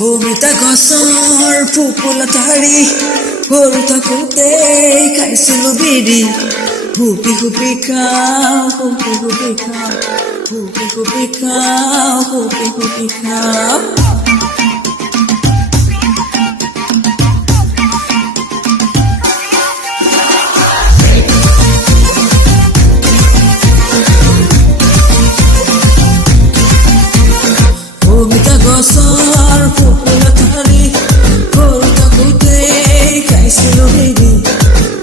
অমিতা গছৰ ফুপুলা ঠাৰি সৰু থাকোঁতেই খাইছিলোঁ বিৰি হুপি হুপি খাওঁ হুপি হুপি খাওঁ হুপি হুপি খাওঁ হুপি হুপি খাওঁ অমিতা গছৰ ফুপুলা ঠাৰি সৰু থাকোঁতেই খাইছিলোঁ বিৰি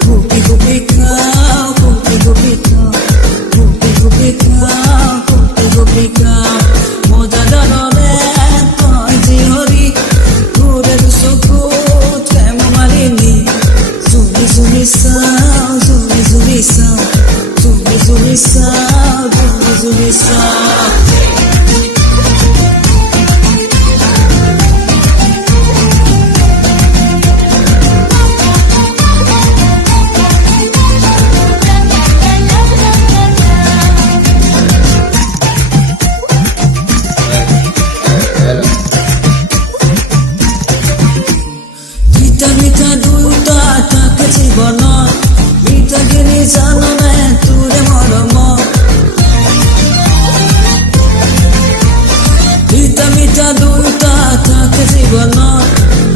হুপি হুপি খাওঁ হুপি হুপি খাওঁ হুপি হুপি খাওঁ হুপি হুপি খাওঁ মজাদাৰৰে তই জিহৰি ঘূৰে চকুত প্ৰেম মাৰিলি জুমি জুমি চাওঁ জুমি জুমি চাওঁ জুমি জুমি চাওঁ জুমি জুমি চাওঁ মিঠা দুটা থাকে জীৱনত মিঠাখিনি জাননে তোৰে মৰমত মিঠা মিঠা দুটা থাকে জীৱনত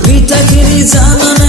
মিঠাখিনি জাননে